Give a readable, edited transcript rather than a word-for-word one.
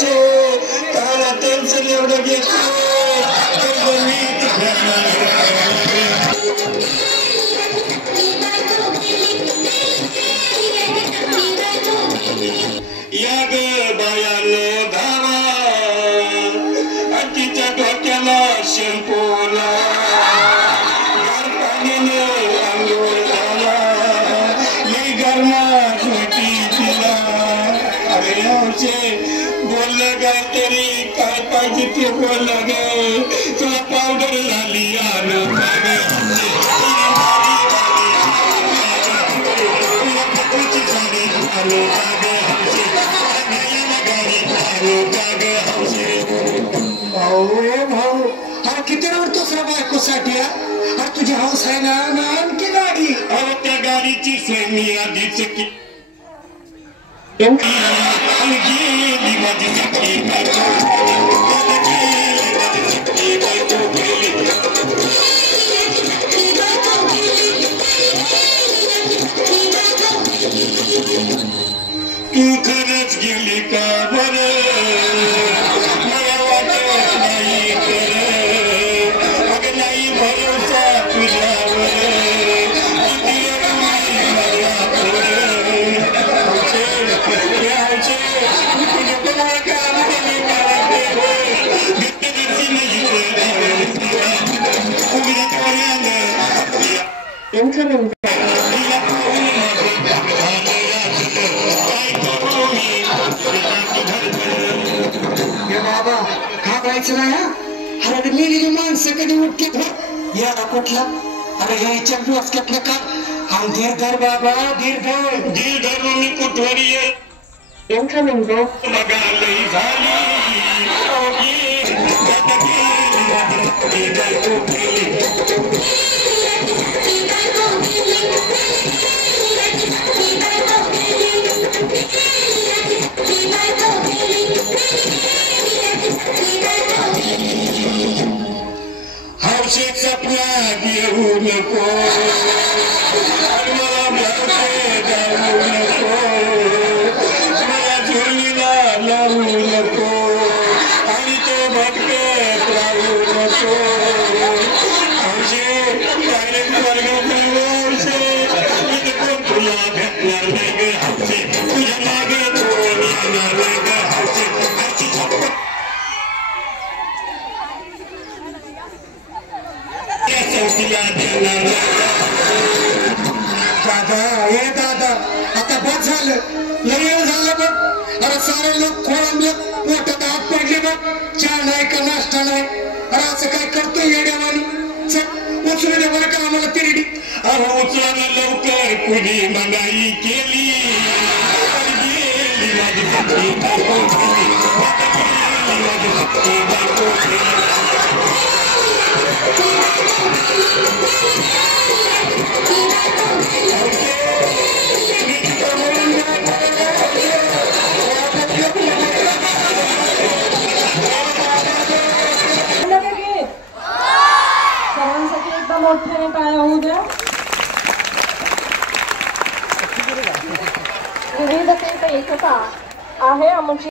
त्याला टेन्शन एवढं घेतलं या ग बायानो धावा तिच्या डोक्याला शेंपोला पाणीने आंघोळ झाला मी गरमात होती तिला अरे आमचे बोललं ग तरी काय पाहिजे ते बोललं ग तुला पावडर झाली आलो भाऊ हा किती रडतोस रे बायकोसाठी तुझी हौस आहे ना आणखी गाडी अहो त्या गाडीची सोय मी आधीच की तू खरंच गेली का बरं मला वाटत नाही खरं अगं नाही भरोसा तुझ्यावर incoming बाबा घाबरायचं नाही अरे मेलेली माणसं कधी उठतात याला कुठला अरे ह्याच्या डोसक्यातलं का आणि धीर धर बाबा धीर धर मी कुठवरी incoming bro बघा लई झाली हौशेच आपला देऊ नको मला भरते जाऊ नको मला झोळीला लावू नको आणि तो भटकत राहू नको हौशे डायरेक्ट वर्ग इथे कोण तुला भेटणार नाही ग हौशे तुझ्या मागे कोण येणार नाही ग हौशे दादा हे दादा आता बस झालं लय वेळ झालं बघ अरे सारे लोक खोळंबले पोटात हात पडले बघ चहा नाही का नाश्ता नाही अरे असं काय करतोय येड्यावानी चल उचलू दे बरं का आम्हाला तिरडी अहो उचला लवकर कुणी मनाई केली सर्वांसाठी एकदम मोठ्याने टाळ्या होऊ द्या विविधतेत एकता आहे आमची